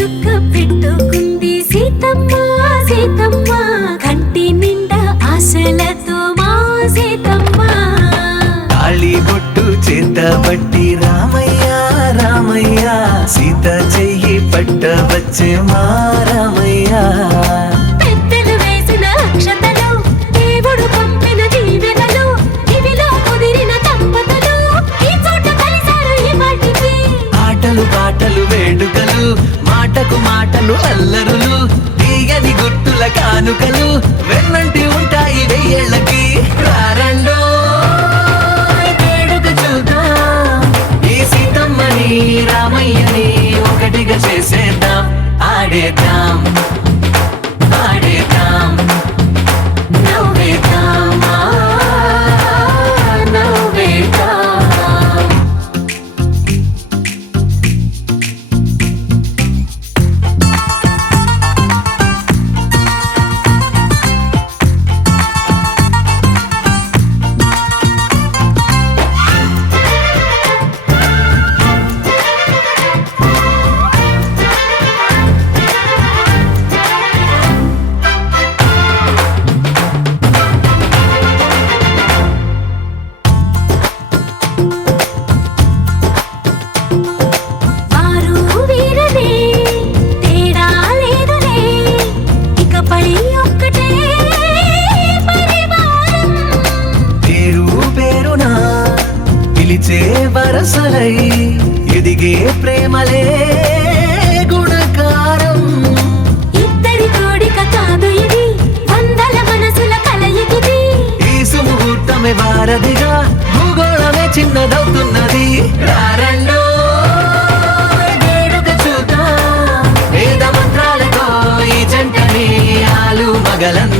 చుక్క పెట్టుకుంది సీతమ్మ సీతమ్మ కంటి నిండా ఆశలతో మా సీతమ్మ తాళి బొట్టు చేత బట్టి రామయ్య రామయ్య సీత చెయ్యి పట్ట వచ్చే మా రామయ్య పెద్దలు వేసిన అక్షతలు దేవుడు పంపిన దీవెనలు ఇవిలో కుదిరిన దంపతులు ఈ చోట కలిసారు ఈ వాటికి ఆటలు పాటలు వేడుకలు మాటకు మాటలు అల్లరులు తీయని గుర్తుల కానుకలు వెన్నంటి ఉంటాయి వెయ్యేళ్ళకి రారండో వేడుక చూద్దాం ఈ సీతమ్మని రామయ్యని ఒకటిగా చేసేద్దాం ఆడేద్దాం ఆడేద్దాం నవ్వేద్దాం నవ్వేద్దాం వారు వీరనే తేడా లేదులే ఇకపై ఒక్కటే పరివారం పేరు పేరునా పిలిచే వరసలై ఎదిగే ప్రేమలే గుణకారం ఇద్దరి కోడిక కాదు ఇది వందల మనసుల కలయికిది ఈ సుముహూర్తమే వారధిగా భూగోళమే చిన్నదవుతున్నది రారండో వేడుక చూద్దాం వేద మంత్రాలతో ఈ జంటని ఆలు మగలందరూ